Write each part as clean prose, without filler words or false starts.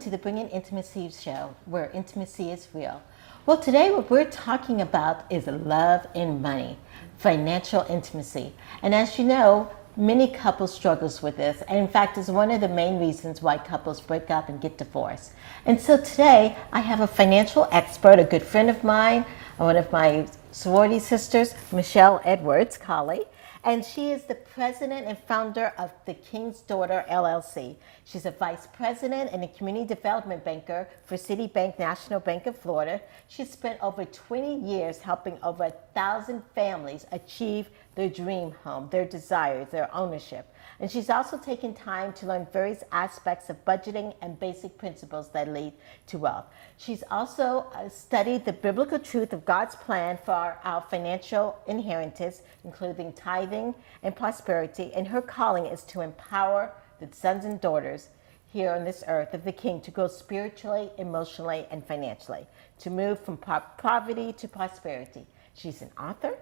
to the Bringing Intimacy show, where intimacy is real. Well, today what we're talking about is love and money, financial intimacy. And as you know, many couples struggles with this. And in fact, it's one of the main reasons why couples break up and get divorced. And so today, I have a financial expert, a good friend of mine, one of my sorority sisters, Michele Edwards-Collie. And she is the president and founder of the King's Daughter LLC. She's a vice president and a community development banker for Citibank National Bank of Florida. She's spent over 20 years helping over 1,000 families achieve their dream home, their desires, their ownership. And she's also taken time to learn various aspects of budgeting and basic principles that lead to wealth. She's also studied the biblical truth of God's plan for our financial inheritance, including tithing and prosperity. And her calling is to empower the sons and daughters here on this earth of the King to grow spiritually, emotionally, and financially, to move from poverty to prosperity. She's an author,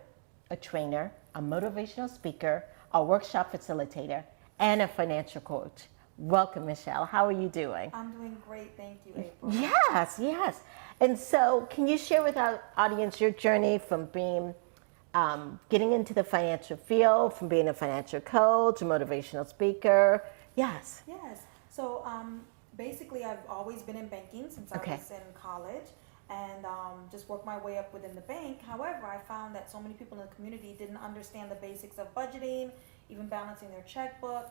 a trainer, a motivational speaker, a workshop facilitator, and a financial coach. Welcome, Michele. How are you doing? I'm doing great, thank you, April. Yes. And so, can you share with our audience your journey from being, getting into the financial field, from being a financial coach, a motivational speaker? Yes. So, basically, I've always been in banking since I was in college, and just worked my way up within the bank. However, I found that so many people in the community didn't understand the basics of budgeting, even balancing their checkbook.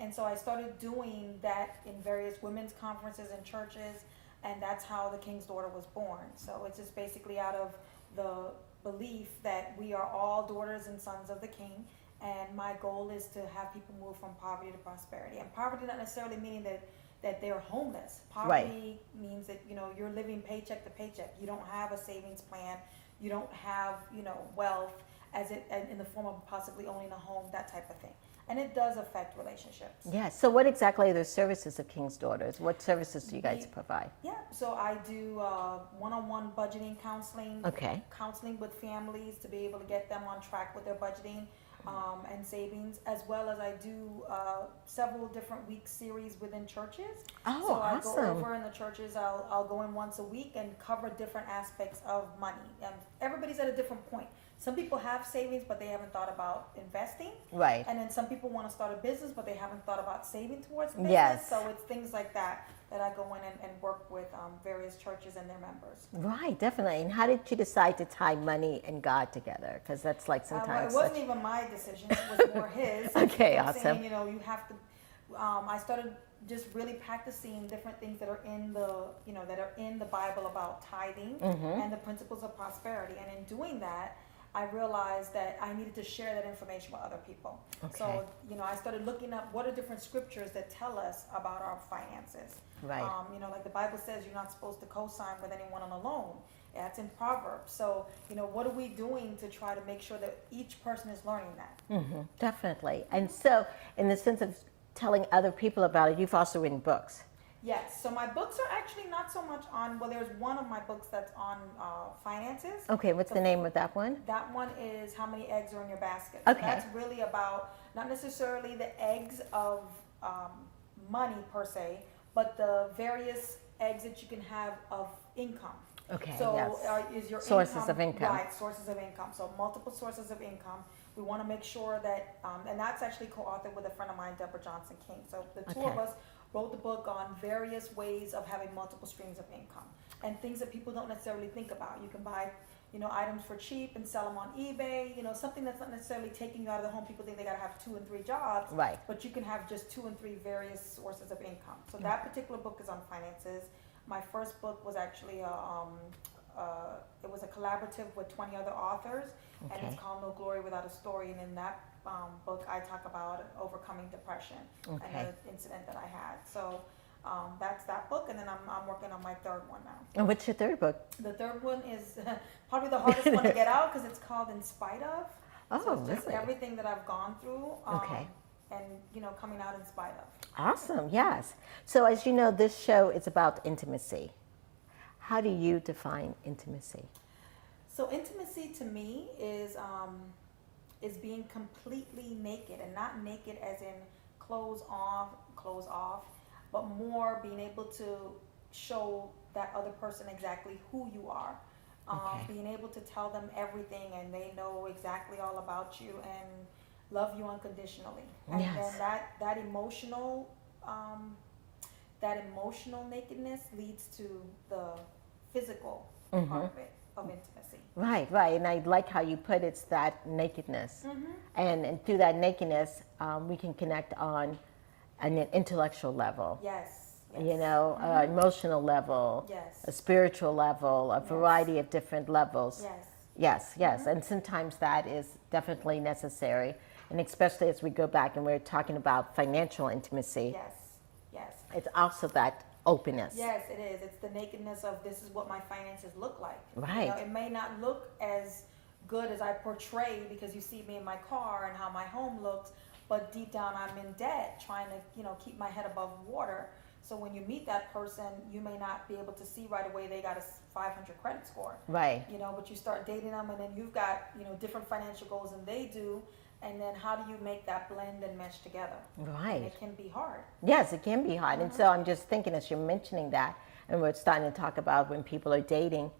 And so I started doing that in various women's conferences and churches, and that's how the King's Daughter was born. So it's just basically out of the belief that we are all daughters and sons of the King, and my goal is to have people move from poverty to prosperity. And poverty not necessarily meaning that they're homeless. Poverty means that, you're living paycheck to paycheck. You don't have a savings plan. You don't have, wealth in the form of possibly owning a home, that type of thing. And it does affect relationships. Yes. So what exactly are the services of King's Daughters? What services do you guys provide? Yeah. So I do one-on-one budgeting counseling. Okay. Counseling with families to be able to get them on track with their budgeting and savings, as well as I do several different week series within churches. Oh, so I awesome. go over in the churches. I'll go in once a week and cover different aspects of money. And everybody's at a different point. Some people have savings, but they haven't thought about investing. Right. And then some people want to start a business, but they haven't thought about saving towards business. Yes. So it's things like that I go in and work with various churches and their members. Right, definitely. And how did you decide to tie money and God together? Because that's like sometimes. It wasn't even my decision; it was more his. Okay, awesome. awesome. Saying, you have to. I started just really practicing different things that are in the Bible about tithing and the principles of prosperity. And in doing that, I realized that I needed to share that information with other people. Okay. So, I started looking up what are different scriptures that tell us about our finances. Right. Like the Bible says you're not supposed to co-sign with anyone on a loan. That's in Proverbs. So, what are we doing to try to make sure that each person is learning that? Definitely. And so, in the sense of telling other people about it, you've also written books. Yes. So my books are actually not so much on, there's one of my books that's on finances. Okay, what's the name of that one? That one is How Many Eggs Are in Your Basket. So Okay. that's really about not necessarily the eggs of money per se, but the various eggs that you can have of income. Okay, So yes. is your Sources of income. Right, sources of income. So multiple sources of income. We want to make sure that, and that's actually co-authored with a friend of mine, Deborah Johnson King. So the two of us wrote the book on various ways of having multiple streams of income and things that people don't necessarily think about. You can buy, items for cheap and sell them on eBay, something that's not necessarily taking you out of the home. People think they got to have 2 and 3 jobs, Right. but you can have just 2 and 3 various sources of income. So that particular book is on finances. My first book was actually it was a collaborative with 20 other authors, and it's called No Glory Without a Story. And in that book, I talk about overcoming depression and the incident that I had. So that's that book, and then I'm working on my third one now. And what's your third book? The third one is probably the hardest one to get out because it's called In Spite Of. Oh, so it's just really? everything that I've gone through. And coming out in spite of. Awesome, yes. So as you know, this show is about intimacy. How do you define intimacy? So intimacy to me is being completely naked, and not naked as in clothes off, but more being able to show that other person exactly who you are. Being able to tell them everything and they know exactly all about you and love you unconditionally. And Yes. then that emotional nakedness leads to the physical part of it, of intimacy. Right, right. And I like how you put it's that nakedness. And through that nakedness, we can connect on an intellectual level. Yes. You know, emotional level, Yes. a spiritual level, a variety of different levels. Yes. Yes, yes. And sometimes that is definitely necessary. And especially as we go back and we're talking about financial intimacy, Yes. Yes. it's also that openness. Yes, it is. It's the nakedness of this is what my finances look like. Right. You know, it may not look as good as I portray because you see me in my car and how my home looks, but deep down I'm in debt trying to, keep my head above water. So when you meet that person, you may not be able to see right away they got a 500 credit score. Right. But you start dating them and then you've got, different financial goals than they do. And then how do you make that blend and mesh together? Right. And it can be hard. Yes, it can be hard. And so I'm just thinking as you're mentioning that, and we're starting to talk about when people are dating,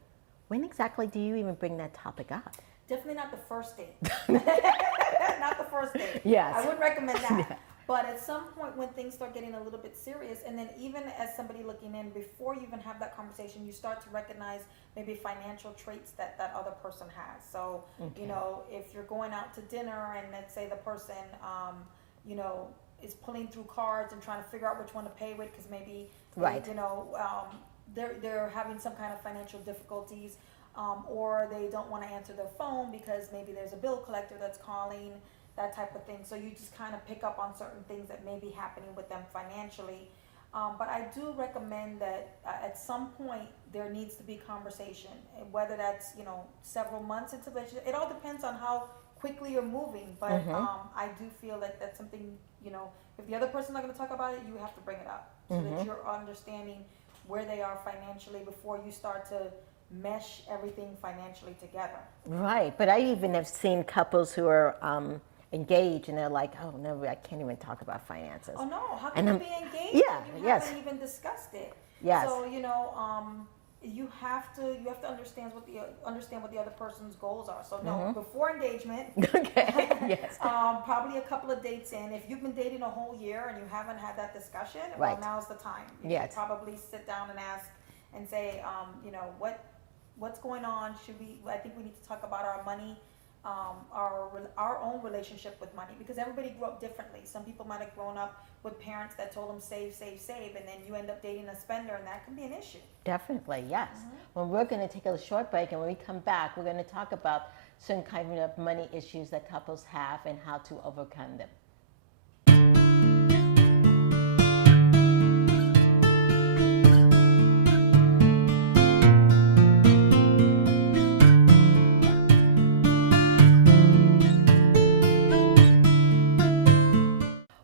when exactly do you even bring that topic up? Definitely not the first date. Not the first date. Yes. I wouldn't recommend that. But at some point when things start getting a little bit serious, and then even as somebody looking in, before you even have that conversation, you start to recognize maybe financial traits that other person has. So, if you're going out to dinner and let's say the person, is pulling through cards and trying to figure out which one to pay with because maybe, Right. they're having some kind of financial difficulties, or they don't want to answer their phone because maybe there's a bill collector that's calling, that type of thing. So you just kind of pick up on certain things that may be happening with them financially. But I do recommend that at some point there needs to be conversation, whether that's, several months into the relationship. It all depends on how quickly you're moving. But I do feel that that's something, if the other person's not going to talk about it, you have to bring it up so that you're understanding where they are financially before you start to mesh everything financially together. Right. But I even have seen couples who are engaged and they're like, oh no, I can't even talk about finances. Oh no, how can you be engaged Yeah, when you yes. haven't even discussed it? Yes. So, you have to understand what the other person's goals are. So no, before engagement, Okay. Yes. probably a couple of dates in. If you've been dating a whole year and you haven't had that discussion, Right. well, now's the time. You Yes. should probably sit down and ask and say, what's going on? I think we need to talk about our money, our own relationship with money, because everybody grew up differently. Some people might have grown up with parents that told them save, save, save, and then you end up dating a spender, and that can be an issue. Definitely, yes. Well, we're going to take a short break, and when we come back, we're going to talk about certain kind of money issues that couples have and how to overcome them.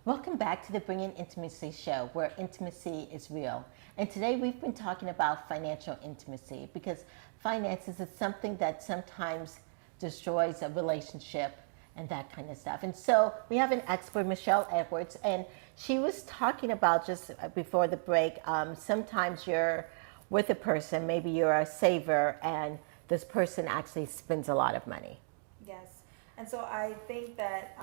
Welcome back to the Bringing Intimacy show, where intimacy is real. And today we've been talking about financial intimacy because finances is something that sometimes destroys a relationship and that kind of stuff. And so we have an expert, Michele Edwards, and she was talking about just before the break, sometimes you're with a person, maybe you're a saver, and this person actually spends a lot of money. Yes. And so I think that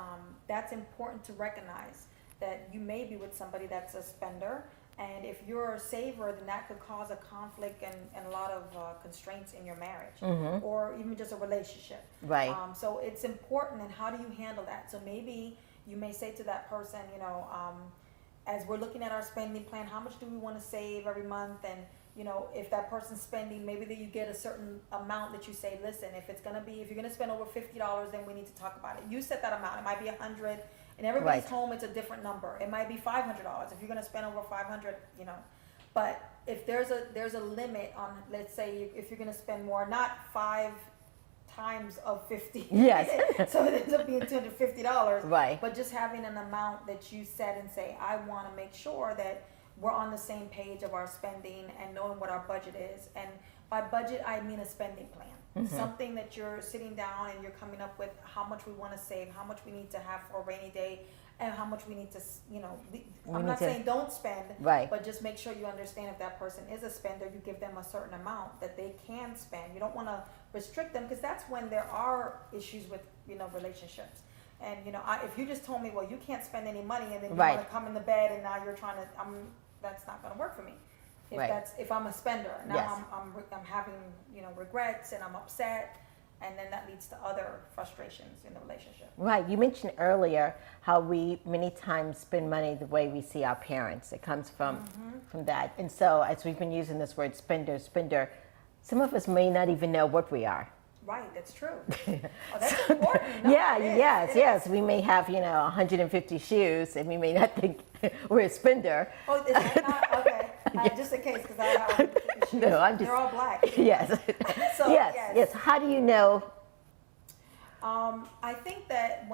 that's important to recognize that you may be with somebody that's a spender, and if you're a saver, then that could cause a conflict and a lot of constraints in your marriage or even just a relationship. Right. So it's important, and how do you handle that? So maybe you may say to that person, as we're looking at our spending plan, how much do we want to save every month? And if that person's spending, maybe that you get a certain amount that you say, listen, if you're going to spend over $50, then we need to talk about it. You set that amount. It might be $100. In everybody's Right. home, it's a different number. It might be $500 if you're going to spend over $500. But if there's a limit on, let's say, if you're going to spend more, not 5 times of 50. Yes. So it ends up being $250. Right. But just having an amount that you set and say, I want to make sure that we're on the same page of our spending and knowing what our budget is. And by budget, I mean a spending plan. Something that you're sitting down and you're coming up with how much we want to save, how much we need to have for a rainy day. and how much we need to, We I'm need not to- saying don't spend, Right. but just make sure you understand if that person is a spender, you give them a certain amount that they can spend. You don't want to restrict them, because that's when there are issues with, relationships. And, if you just told me, well, you can't spend any money, and then you Right. want to come in the bed and now you're trying to, that's not going to work for me. If I'm a spender, now Yes. I'm having, regrets, and I'm upset, and then that leads to other frustrations in the relationship. Right. You mentioned earlier how we many times spend money the way we see our parents. It comes from that. And so as we've been using this word spender, some of us may not even know what we are. Right, that's true. Oh, that's important. No, Yeah, it is, yes, it yes. is. We may have, 150 shoes, and we may not think we're a spender. Oh, is that not? Okay. Just in case, because I have shoes. No, I'm just. They're all black. Yes. So, yes. How do you know? I think that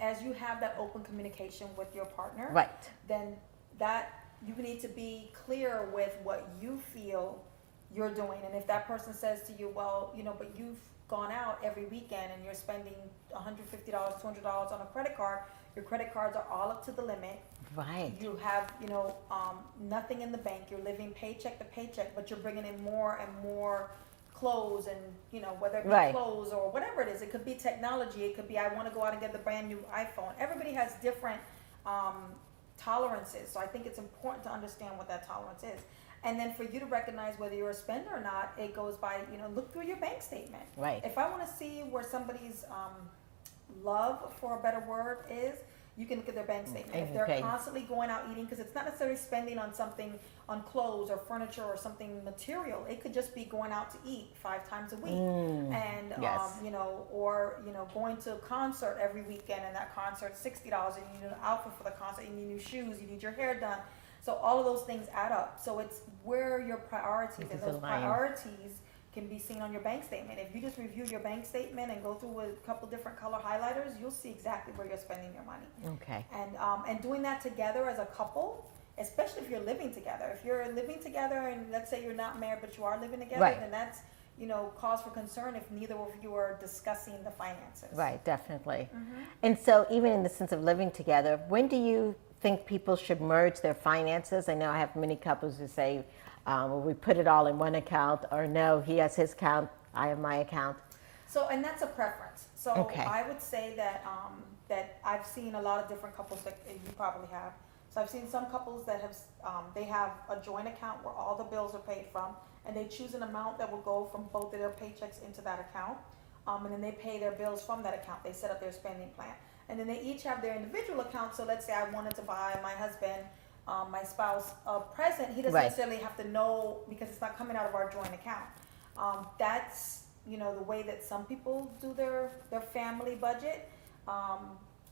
as you have that open communication with your partner, Right. then that you need to be clear with what you feel you're doing. And if that person says to you, well, but you've gone out every weekend and you're spending $150, $200 on a credit card, your credit cards are all up to the limit. Right. You have, nothing in the bank. You're living paycheck to paycheck, but you're bringing in more and more clothes, and whether it be Right. clothes or whatever it is. It could be technology. It could be, I want to go out and get the brand new iPhone. Everybody has different tolerances, so I think it's important to understand what that tolerance is. And then for you to recognize whether you're a spender or not, it goes by, look through your bank statement. Right. If I want to see where somebody's love, for a better word, is, you can look at their bank statement. If they're Okay. constantly going out eating, because it's not necessarily spending on something, on clothes or furniture or something material. It could just be going out to eat 5 times a week, and yes. or going to a concert every weekend, and that concert's $60, and you need an outfit for the concert, you need new shoes, you need your hair done. So all of those things add up. So it's where your priorities, and those priorities can be seen on your bank statement. If you just review your bank statement and go through with a couple different color highlighters, you'll see exactly where you're spending your money. Okay. And doing that together as a couple, especially if you're living together. If you're living together, and let's say you're not married but you are living together, Right. then that's cause for concern if neither of you are discussing the finances. Right. Definitely. And so, even in the sense of living together, when do you think people should merge their finances? I know I have many couples who say, well, we put it all in one account, or no, he has his account, I have my account. So, and that's a preference. So Okay. I would say that that I've seen a lot of different couples that you probably have. So I've seen some couples that have they have a joint account where all the bills are paid from, and they choose an amount that will go from both of their paychecks into that account, and then they pay their bills from that account. They set up their spending plan, and then they each have their individual accounts. So let's say I wanted to buy my husband, my spouse, a present. He doesn't Right. necessarily have to know, because it's not coming out of our joint account. That's the way that some people do their family budget,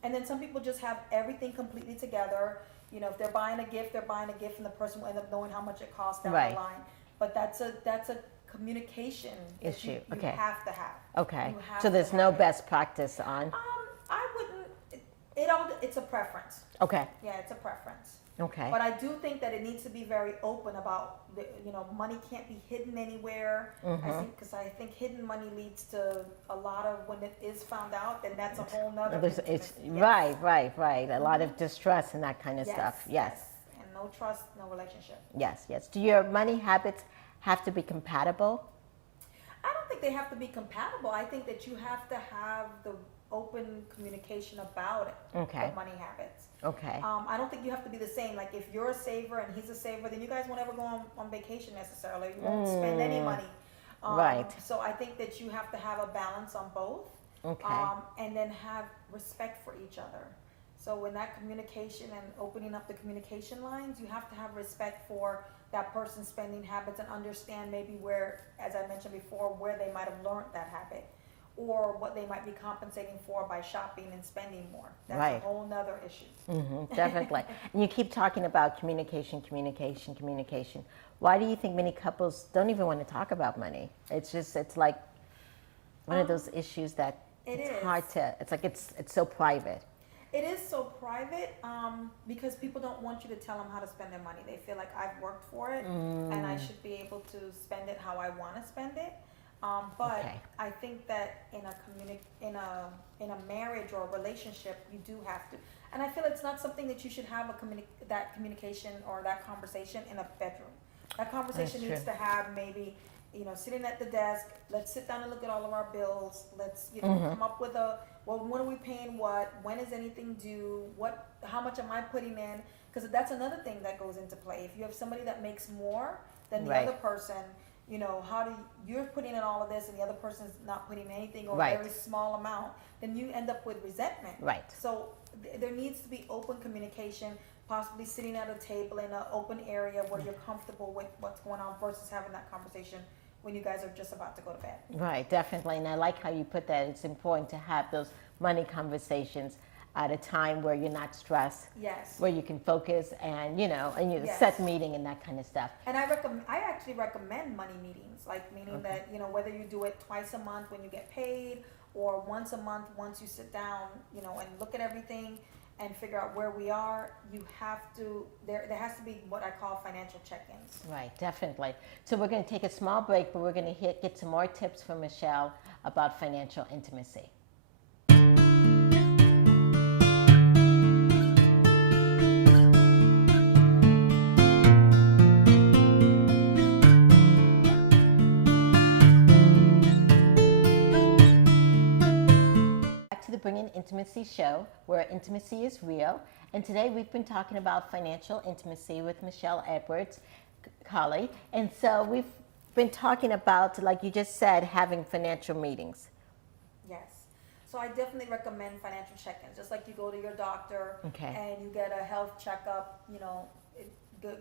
and then some people just have everything completely together. If they're buying a gift, and the person will end up knowing how much it costs down Right. the line. But that's a communication that Issue. you Okay. have to have. Okay. You have So to there's no have it. best practice on. I wouldn't. It's a preference. Okay. Yeah, it's a preference. Okay. But I do think that it needs to be very open about money can't be hidden anywhere. Because I think hidden money leads to a lot of, when it is found out, then that's a whole nother. It's Yes. right. A lot of distrust and that kind of stuff. Yes. And no trust, no relationship. Yes. Do your money habits have to be compatible? I don't think they have to be compatible. I think that you have to have the open communication about it. Okay. The money habits. Okay. I don't think you have to be the same. Like if you're a saver and he's a saver, then you guys won't ever go on vacation necessarily. You won't spend any money. Right. So I think that you have to have a balance on both. Okay. And then have respect for each other. So in that communication and opening up the communication lines, you have to have respect for that person's spending habits and understand maybe where, as I mentioned before, where they might have learned that habit, or what they might be compensating for by shopping and spending more. That's Right. a whole nother issue. Definitely. And you keep talking about communication. Why do you think many couples don't even want to talk about money? It's like one of those issues that it's hard to, it's so private. It is so private because people don't want you to tell them how to spend their money. They feel like I've worked for it and I should be able to spend it how I want to spend it. But Okay. I think that in a marriage or a relationship, you do have to. And I feel it's not something that you should have that communication or that conversation in a bedroom. That conversation That's needs true. to have maybe, sitting at the desk. Let's sit down and look at all of our bills. Let's, come up with well, when are we paying what? When is anything due? How much am I putting in? Because that's another thing that goes into play. If you have somebody that makes more than the Right. other person, how do you're putting in all of this and the other person's not putting in anything or Right. a very small amount, then you end up with resentment. Right. So there needs to be open communication, possibly sitting at a table in an open area where you're comfortable with what's going on versus having that conversation when you guys are just about to go to bed. Right, definitely. And I like how you put that. It's important to have those money conversations at a time where you're not stressed, Yes. where you can focus and, and you Yes. set meeting and that kind of stuff. And I actually recommend money meetings, like meaning that, whether you do it twice a month when you get paid or once a month once you sit down, and look at everything and figure out where we are, you have to, there has to be what I call financial check-ins. Right, definitely. So we're going to take a small break, but we're going to get some more tips from Michele about financial intimacy. Back to the Bringing Intimacy show, where intimacy is real. And today we've been talking about financial intimacy with Michele Edwards-Collie. And so we've been talking about, like you just said, having financial meetings. Yes. So I definitely recommend financial check-ins, just like you go to your doctor Okay. and you get a health checkup,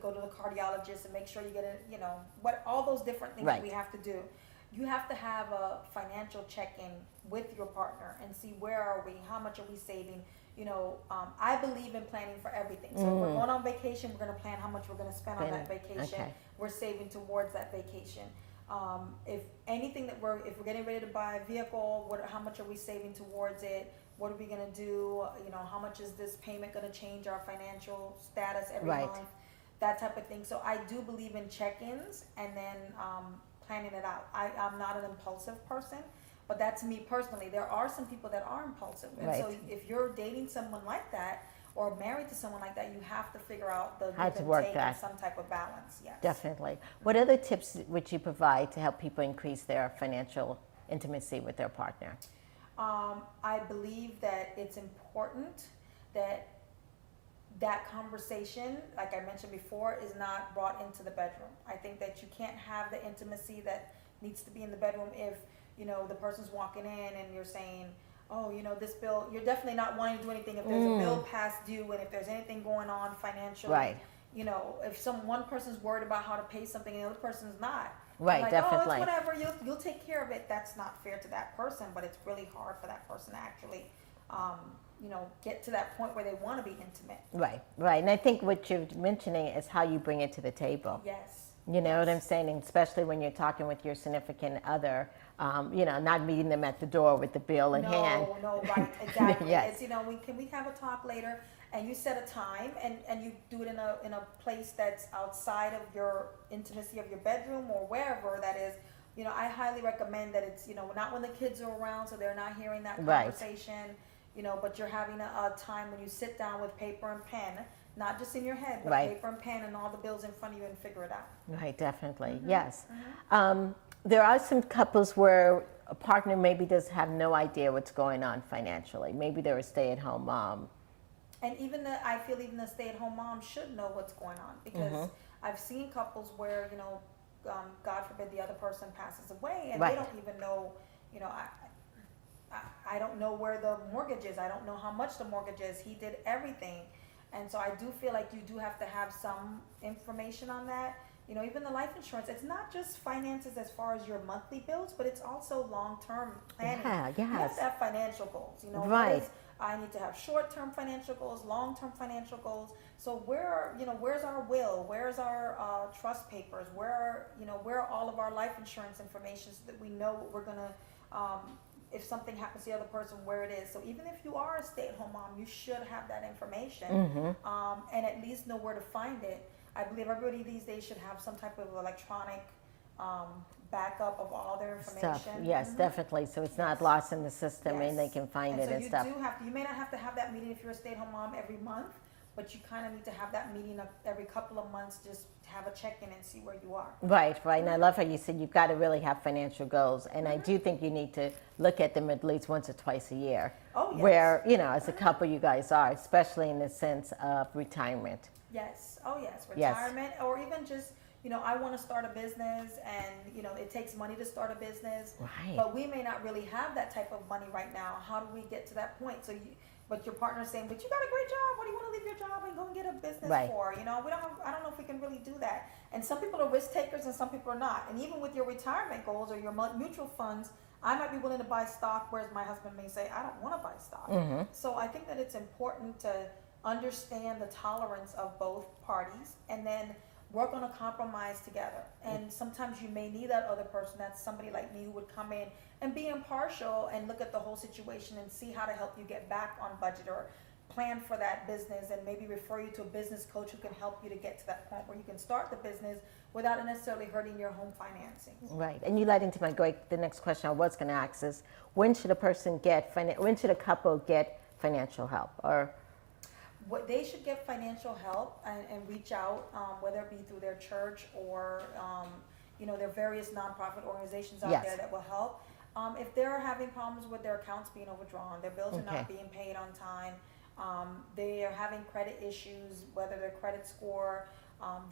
go to the cardiologist and make sure you get all those different things that Right. we have to do. You have to have a financial check-in with your partner and see where are we, how much are we saving. I believe in planning for everything. So if we're going on vacation, we're going to plan how much we're going to spend on that vacation. Okay. We're saving towards that vacation. If anything if we're getting ready to buy a vehicle, how much are we saving towards it? What are we going to do? How much is this payment going to change our financial status every Right. month? That type of thing. So I do believe in check-ins and then planning it out. I'm not an impulsive person, but that's me personally. There are some people that are impulsive. And so Right. if you're dating someone like that or married to someone like that, you have to figure out the How give to and work take that. and some type of balance. Yes. Definitely. What other tips would you provide to help people increase their financial intimacy with their partner? I believe that it's important that conversation, like I mentioned before, is not brought into the bedroom. I think that you can't have the intimacy that needs to be in the bedroom if, the person's walking in and you're saying, oh, this bill, you're definitely not wanting to do anything if there's a bill past due and if there's anything going on financially. Right. If one person's worried about how to pay something and the other person's not. Right, like, definitely. Oh, it's whatever, you'll take care of it. That's not fair to that person, but it's really hard for that person to actually, get to that point where they want to be intimate. Right, right. And I think what you're mentioning is how you bring it to the table. Yes. You know what I'm saying? And especially when you're talking with your significant other, not meeting them at the door with the bill in hand. No, right, exactly. Yes. It's, can we have a talk later? And you set a time and you do it in a place that's outside of your intimacy of your bedroom or wherever that is. I highly recommend that it's, not when the kids are around so they're not hearing that Right. conversation, but you're having a time when you sit down with paper and pen, not just in your head, but Right. paper and pen and all the bills in front of you and figure it out. Right, definitely. Yes. There are some couples where a partner maybe does have no idea what's going on financially. Maybe they're a stay-at-home mom. And I feel even the stay-at-home mom should know what's going on because I've seen couples where, God forbid the other person passes away and Right. they don't even know, I don't know where the mortgage is. I don't know how much the mortgage is. He did everything. And so I do feel like you do have to have some information on that. Even the life insurance, it's not just finances as far as your monthly bills, but it's also long-term planning. Yeah, You have yes. to have financial goals. Right. I need to have short-term financial goals, long-term financial goals. So where's our will? Where's our trust papers? Where are all of our life insurance information so that we know what we're gonna, if something happens to the other person, where it is. So even if you are a stay-at-home mom, you should have that information and at least know where to find it. I believe everybody these days should have some type of electronic backup of all their information. Stuff. Yes, definitely. So it's not lost in the system and they can find it and stuff. So you do have to, you may not have to have that meeting if you're a stay-at-home mom every month, but you kind of need to have that meeting every couple of months, just to have a check-in and see where you are. Right, right. And I love how you said you've got to really have financial goals. And I do think you need to look at them at least once or twice a year. Oh, yes. Where, you know, as a couple you guys are, especially in the sense of retirement. Yes. Oh, yes. Yes. Retirement, or even just, you know, I want to start a business, and, you know, it takes money to start a business. Right. But we may not really have that type of money right now. How do we get to that point? So but your partner's saying, but you got a great job. What do you want to leave your job and go and get a business for? You know, I don't know if we can really do that. And some people are risk takers and some people are not. And even with your retirement goals or your mutual funds, I might be willing to buy stock, whereas my husband may say, I don't want to buy stock. So I think that it's important to understand the tolerance of both parties and then work on a compromise together. And sometimes you may need that other person. That's somebody like me who would come in and be impartial and look at the whole situation and see how to help you get back on budget, or plan for that business, and maybe refer you to a business coach who can help you to get to that point where you can start the business without necessarily hurting your home financing. Right. And you led into the next question I was going to ask is, when should a couple get financial help? Or what they should get financial help and reach out, whether it be through their church or you know, there are various nonprofit organizations out there that will help. If they're having problems with their accounts being overdrawn, their bills are not being paid on time, they are having credit issues, whether their credit score,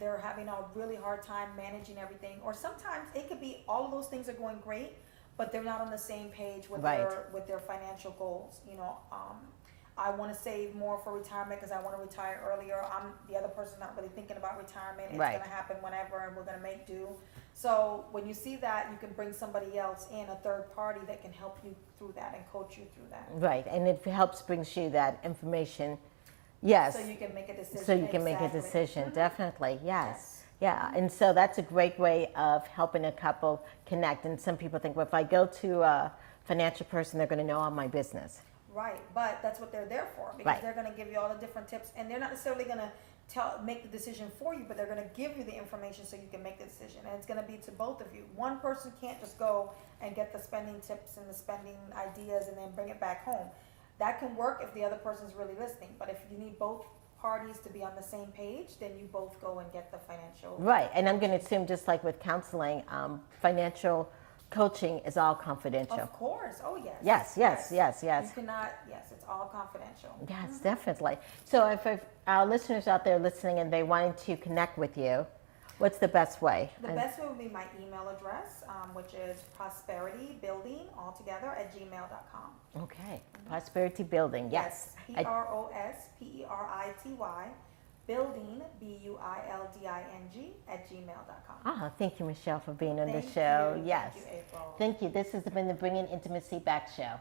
they're having a really hard time managing everything, or sometimes it could be all of those things are going great, but they're not on the same page with their financial goals. You know, I want to save more for retirement because I want to retire earlier. I'm the other person not really thinking about retirement. It's going to happen whenever, and we're going to make do. So when you see that, you can bring somebody else in, a third party that can help you through that and coach you through that. Right, and it helps brings you that information. Yes. So you can make a decision. So you can make a decision, definitely, yes. Yeah, and so that's a great way of helping a couple connect. And some people think, well, if I go to a financial person, they're going to know all my business. Right, but that's what they're there for, because they're going to give you all the different tips, and they're not necessarily going to make the decision for you, but they're going to give you the information so you can make the decision, and it's going to be to both of you. One person can't just go and get the spending tips and the spending ideas and then bring it back home. That can work if the other person's really listening, but if you need both parties to be on the same page, then you both go and get the financial. Right, and I'm going to assume, just like with counseling, financial coaching is all confidential. Of course. Oh, Yes. yes. You cannot, it's all confidential. Yes, definitely. So if our listeners out there listening and they wanted to connect with you, what's the best way? The best way would be my email address, which is prosperitybuilding altogether @gmail.com. Okay. Prosperity Building, yes. PROSPERITY building, BUILDING @gmail.com. Thank you, Michele, for being on the show. You. Yes. Thank you, April. Thank you. This has been the Bringing Intimacy Back show.